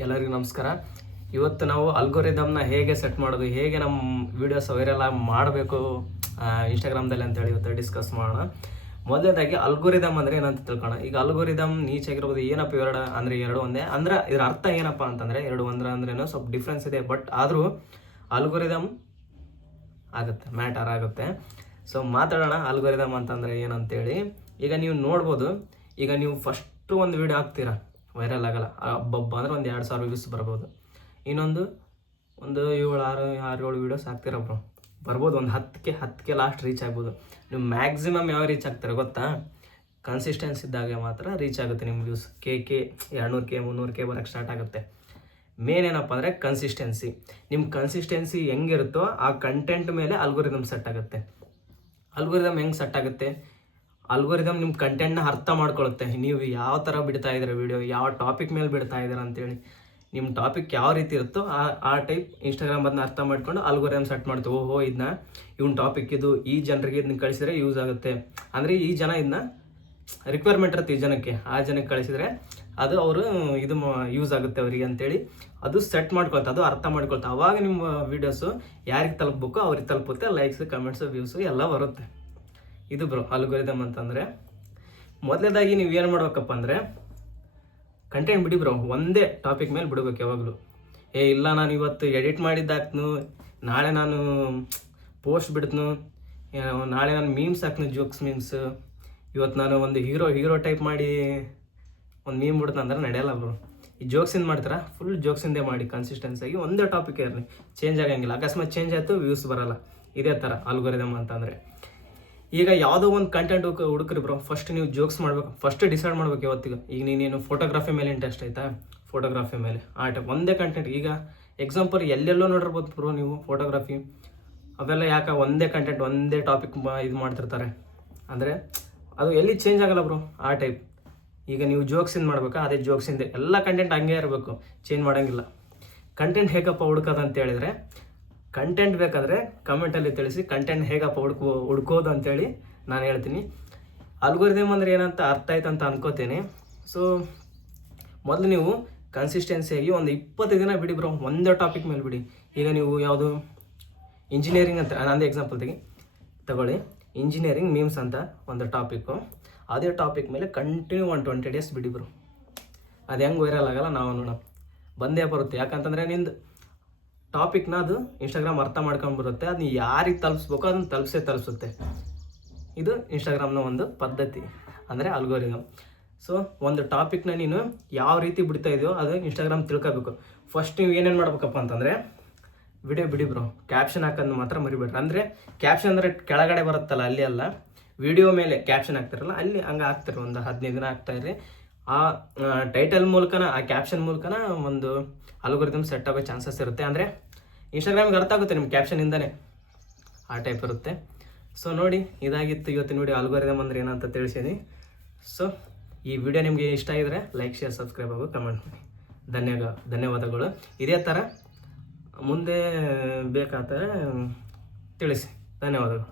ಎಲ್ಲರಿಗೂ ನಮಸ್ಕಾರ. ಇವತ್ತು ನಾವು ಅಲ್ಗೋರಿದಮ್ನ ಹೇಗೆ ಸೆಟ್ ಮಾಡೋದು, ಹೇಗೆ ನಮ್ಮ ವೀಡಿಯೋಸ್ ವೈರಲ್ ಮಾಡಬೇಕು ಇನ್ಸ್ಟಾಗ್ರಾಮ್ದಲ್ಲಿ ಅಂತೇಳಿ ಇವತ್ತು ಡಿಸ್ಕಸ್ ಮಾಡೋಣ. ಮೊದಲನೇದಾಗಿ ಅಲ್ಗೋರಿದಮ್ ಅಂದರೆ ಏನಂತ ತಿಳ್ಕೊಳ್ಳೋಣ. ಈಗ ಅಲ್ಗೋರಿದಮ್ ನೀಚಾಗಿರ್ಬೋದು, ಏನಪ್ಪ ಎರಡು ಒಂದೇ ಅಂದ್ರೆ ಇದರ ಅರ್ಥ ಏನಪ್ಪ ಅಂತಂದರೆ ಎರಡು ಅಂದ್ರೇನು ಸ್ವಲ್ಪ ಡಿಫ್ರೆನ್ಸ್ ಇದೆ. ಬಟ್ ಆದರೂ ಅಲ್ಗೋರಿದಮ್ ಆಗುತ್ತೆ, ಮ್ಯಾಟರ್ ಆಗುತ್ತೆ. ಸೊ ಮಾತಾಡೋಣ ಅಲ್ಗೋರಿದಮ್ ಅಂತಂದರೆ ಏನಂತೇಳಿ. ಈಗ ನೀವು ನೋಡ್ಬೋದು, ಈಗ ನೀವು ಫಸ್ಟು ಒಂದು ವೀಡಿಯೋ ಹಾಕ್ತೀರಾ, ವೈರಲ್ ಆಗಲ್ಲ, ಹಬ್ಬ ಅಂದರೆ ಒಂದು 2,000 ವ್ಯೂಸ್ ಬರ್ಬೋದು. ಇನ್ನೊಂದು 7 ವೀಡಿಯೋಸ್ ಹಾಕ್ತೀರ ಬರ್ಬೋದು, ಒಂದು 10ಕ್ಕೆ ಲಾಸ್ಟ್ ರೀಚ್ ಆಗ್ಬೋದು. ನೀವು ಮ್ಯಾಕ್ಸಿಮಮ್ ಯಾವ ರೀಚ್ ಆಗ್ತಾರೆ ಗೊತ್ತಾ? ಕನ್ಸಿಸ್ಟೆನ್ಸಿ ಇದ್ದಾಗ ಮಾತ್ರ ರೀಚ್ ಆಗುತ್ತೆ ನಿಮ್ಮ ವ್ಯೂಸ್. ಕೆ 200K 300K ಬರೋಕ್ಕೆ ಸ್ಟಾರ್ಟ್ ಆಗುತ್ತೆ. ಮೇನ್ ಏನಪ್ಪ ಅಂದರೆ ಕನ್ಸಿಸ್ಟೆನ್ಸಿ. ನಿಮ್ಮ ಕನ್ಸಿಸ್ಟೆನ್ಸಿ ಹೆಂಗಿರುತ್ತೋ ಆ ಕಂಟೆಂಟ್ ಮೇಲೆ ಅಲ್ಗೋರಿದಮ್ ಸೆಟ್ ಆಗುತ್ತೆ. ಅಲ್ಗೋರಿದಮ್ ಹೆಂಗೆ ಸೆಟ್ ಆಗುತ್ತೆ? ಅಲ್ಗೋರಿದಮ್ ನಿಮ್ಮ ಕಂಟೆಂಟ್ನ ಅರ್ಥ ಮಾಡ್ಕೊಳ್ಳುತ್ತೆ. ನೀವು ಯಾವ ಥರ ಬಿಡ್ತಾ ಇದ್ದೀರ ವೀಡಿಯೋ, ಯಾವ ಟಾಪಿಕ್ ಮೇಲೆ ಬಿಡ್ತಾ ಇದ್ದೀರ ಅಂತೇಳಿ. ನಿಮ್ಮ ಟಾಪಿಕ್ ಯಾವ ರೀತಿ ಇರುತ್ತೋ ಆ ಟೈಪ್ ಇನ್ಸ್ಟಾಗ್ರಾಮ್ ಅದನ್ನ ಅರ್ಥ ಮಾಡ್ಕೊಂಡು ಅಲ್ಗೋರಿದಮ್ ಸೆಟ್ ಮಾಡ್ತೀವಿ. ಓಹೋ ಇವನ್ ಟಾಪಿಕ್ ಇದು, ಈ ಜನರಿಗೆ ಇದನ್ನ ಕಳಿಸಿದ್ರೆ ಯೂಸ್ ಆಗುತ್ತೆ ಅಂದರೆ ಈ ಜನ ಇದನ್ನ ರಿಕ್ವೈರ್ಮೆಂಟ್ ಇರುತ್ತೆ, ಈ ಜನಕ್ಕೆ ಆ ಜನಕ್ಕೆ ಕಳಿಸಿದ್ರೆ ಅದು ಅವರು ಇದು ಯೂಸ್ ಆಗುತ್ತೆ ಅವರಿಗೆ ಅಂತೇಳಿ ಅದು ಸೆಟ್ ಮಾಡ್ಕೊಳ್ತಾ, ಅದು ಅರ್ಥ ಮಾಡ್ಕೊಳ್ತಾ. ಅವಾಗ ನಿಮ್ಮ ವೀಡಿಯೋಸು ಯಾರಿಗೆ ತಲುಪಬೇಕು ಅವ್ರಿಗೆ ತಲುಪುತ್ತೆ. ಲೈಕ್ಸ್, ಕಮೆಂಟ್ಸು, ವ್ಯೂಸು ಎಲ್ಲ ಬರುತ್ತೆ. ಇದು ಅಲ್ಗೋರಿದಮ್ ಅಂತಂದರೆ. ಮೊದಲನೇದಾಗಿ ನೀವು ಏನು ಮಾಡ್ಬೇಕಪ್ಪ ಅಂದರೆ ಕಂಟೆಂಟ್ ಬಿಡಿ ಒಂದೇ ಟಾಪಿಕ್ ಮೇಲೆ ಬಿಡಬೇಕು ಯಾವಾಗಲೂ. ಇಲ್ಲ ನಾನು ಇವತ್ತು ಎಡಿಟ್ ಮಾಡಿದ್ದಾಕ್ನು, ನಾಳೆ ನಾನು ಪೋಸ್ಟ್ ಬಿಡ್ತನು, ನಾಳೆ ನಾನು ಮೀಮ್ಸ್ ಹಾಕ್ನು, ಜೋಕ್ಸ್ ಮೀಮ್ಸ್. ಇವತ್ತು ನಾನು ಒಂದು ಹೀರೋ ಟೈಪ್ ಮಾಡಿ ಒಂದು ಮೀಮ್ ಬಿಡ್ತು ಅಂದ್ರೆ ನಡೆಯಲ್ಲ ಈ ಜೋಕ್ಸಿಂದ ಮಾಡ್ತಾರ, ಫುಲ್ ಜೋಕ್ಸಿಂದೇ ಮಾಡಿ ಕನ್ಸಿಸ್ಟೆನ್ಸಿಯಾಗಿ ಒಂದೇ ಟಾಪಿಕ್ ಇರಲಿ, ಚೇಂಜ್ ಆಗಂಗಿಲ್ಲ. ಅಕಸ್ಮಾತ್ ಚೇಂಜ್ ಆಯಿತು ವ್ಯೂಸ್ ಬರೋಲ್ಲ. ಇದೇ ಥರ ಅಲ್ಗೋರಿದಮ್ ಅಂತಂದರೆ. ಈಗ ಯಾವುದೋ ಒಂದು ಕಂಟೆಂಟ್ ಹುಡುಕ್ರಿ ಫಸ್ಟ್ ನೀವು ಜೋಕ್ಸ್ ಮಾಡ್ಬೇಕು. ಫಸ್ಟ್ ಡಿಸೈಡ್ ಮಾಡ್ಬೇಕು ಯಾವತ್ತಿಗೆ. ಈಗ ನೀನೇನು ಫೋಟೋಗ್ರಫಿ ಮೇಲೆ ಇಂಟ್ರೆಸ್ಟ್ ಆಯ್ತಾ, ಫೋಟೋಗ್ರಫಿ ಮೇಲೆ ಆ ಟೈಪ್ ಒಂದೇ ಕಂಟೆಂಟ್. ಈಗ ಎಕ್ಸಾಂಪಲ್ ಎಲ್ಲೆಲ್ಲೋ ನೋಡಿರ್ಬೋದು ನೀವು ಫೋಟೋಗ್ರಫಿ, ಅವೆಲ್ಲ ಯಾಕೆ ಒಂದೇ ಕಂಟೆಂಟ್ ಒಂದೇ ಟಾಪಿಕ್ ಇದು ಮಾಡ್ತಿರ್ತಾರೆ ಅಂದರೆ ಅದು ಎಲ್ಲಿ ಚೇಂಜ್ ಆಗಲ್ಲ ಆ ಟೈಪ್. ಈಗ ನೀವು ಜೋಕ್ಸಿಂದ ಮಾಡ್ಬೇಕಾ, ಅದೇ ಜೋಕ್ಸಿಂದೆ ಎಲ್ಲ ಕಂಟೆಂಟ್ ಹಂಗೆ ಇರಬೇಕು, ಚೇಂಜ್ ಮಾಡೋಂಗಿಲ್ಲ. ಕಂಟೆಂಟ್ ಹೇಗಪ್ಪ ಹುಡ್ಕೋದು ಅಂತ ಹೇಳಿದ್ರೆ, ಕಂಟೆಂಟ್ ಬೇಕಾದರೆ ಕಮೆಂಟಲ್ಲಿ ತಿಳಿಸಿ, ಕಂಟೆಂಟ್ ಹೇಗಪ್ಪ ಹುಡ್ಕೋದು ಅಂತೇಳಿ ನಾನು ಹೇಳ್ತೀನಿ. ಅಲ್ಗೋರಿದಮ್ ಅಂದರೆ ಏನಂತ ಅರ್ಥ ಆಯ್ತು ಅಂತ ಅನ್ಕೋತೀನಿ. ಸೊ ಮೊದಲು ನೀವು ಕನ್ಸಿಸ್ಟೆನ್ಸಿಯಾಗಿ ಒಂದು 20 ದಿನ ಬಿಡಿ ಒಂದೇ ಟಾಪಿಕ್ ಮೇಲೆ ಬಿಡಿ. ಈಗ ನೀವು ಯಾವುದು ಇಂಜಿನಿಯರಿಂಗ್ ಅಂತ ನಂದು ಎಕ್ಸಾಂಪಲ್ ತಗೊಳ್ಳಿ. ಇಂಜಿನಿಯರಿಂಗ್ ಮೀಮ್ಸ್ ಅಂತ ಒಂದು ಟಾಪಿಕ್ಕು, ಅದೇ ಟಾಪಿಕ್ ಮೇಲೆ ಕಂಟಿನ್ಯೂ 20 ಡೇಸ್ ಬಿಡಿ ಅದು ಹೆಂಗೆ ವೈರಲ್ ಆಗಲ್ಲ ನಾವು ನೋಡೋಣ, ಬಂದೇ ಬರುತ್ತೆ. ಯಾಕಂತಂದರೆ ನಿಂದು ಟಾಪಿಕ್ನ ಅದು ಇನ್ಸ್ಟಾಗ್ರಾಮ್ ಅರ್ಥ ಮಾಡ್ಕೊಂಡು ಬರುತ್ತೆ. ಅದನ್ನ ಯಾರಿಗೆ ತಲುಪಿಸ್ಬೇಕೋ ಅದನ್ನು ತಲುಪಿಸುತ್ತೆ. ಇದು ಇನ್ಸ್ಟಾಗ್ರಾಮ್ನ ಒಂದು ಪದ್ಧತಿ ಅಂದರೆ ಅಲ್ಗೋರಿದಮ್. ಸೊ ಒಂದು ಟಾಪಿಕ್ನ ನೀನು ಯಾವ ರೀತಿ ಬಿಡ್ತಾ ಇದೆಯೋ ಅದು ಇನ್ಸ್ಟಾಗ್ರಾಮ್ ತಿಳ್ಕೋಬೇಕು. ಫಸ್ಟ್ ನೀವು ಏನೇನು ಮಾಡ್ಬೇಕಪ್ಪ ಅಂತಂದರೆ ವಿಡಿಯೋ ಬಿಡಿ ಕ್ಯಾಪ್ಷನ್ ಹಾಕೋದು ಮಾತ್ರ ಮರಿಬೇಡ್ರಿ. ಅಂದರೆ ಕ್ಯಾಪ್ಷನ್ ಅಂದರೆ ಕೆಳಗಡೆ ಬರುತ್ತಲ್ಲ ಅಲ್ಲಿ ಅಲ್ಲ, ವಿಡಿಯೋ ಮೇಲೆ ಕ್ಯಾಪ್ಷನ್ ಹಾಕ್ತಿರಲ್ಲ ಅಲ್ಲಿ ಹಂಗೆ ಹಾಕ್ತಿರಿ. ಒಂದು 15 ದಿನ ಹಾಕ್ತಾಯಿರಿ. ಆ ಟೈಟಲ್ ಮೂಲಕನ, ಆ ಕ್ಯಾಪ್ಷನ್ ಮೂಲಕನ ಒಂದು ಅಲ್ಗೋರಿದಮ್ ಸೆಟ್ ಆಗೋ ಚಾನ್ಸಸ್ ಇರುತ್ತೆ. ಅಂದರೆ ಇನ್ಸ್ಟಾಗ್ರಾಮ್ಗೆ ಅರ್ಥ ಆಗುತ್ತೆ ನಿಮ್ಮ ಕ್ಯಾಪ್ಷನಿಂದನೇ, ಆ ಟೈಪ್ ಇರುತ್ತೆ. ಸೊ ನೋಡಿ, ಇದಾಗಿತ್ತು ಇವತ್ತಿನ ವಿಡಿಯೋ. ಅಲ್ಗೋರಿದಮ್ ಅಂದರೆ ಏನಂತ ತಿಳಿಸಿದ್ದೀನಿ. ಸೊ ಈ ವಿಡಿಯೋ ನಿಮಗೆ ಇಷ್ಟ ಆಗಿದ್ರೆ ಲೈಕ್, ಶೇರ್, ಸಬ್ಸ್ಕ್ರೈಬ್ ಆಗೋ, ಕಮೆಂಟ್ ಮಾಡಿ. ಧನ್ಯವಾದಗಳು. ಇದೇ ಥರ ಮುಂದೆ ಬೇಕಾದರೆ ತಿಳಿಸಿ. ಧನ್ಯವಾದಗಳು.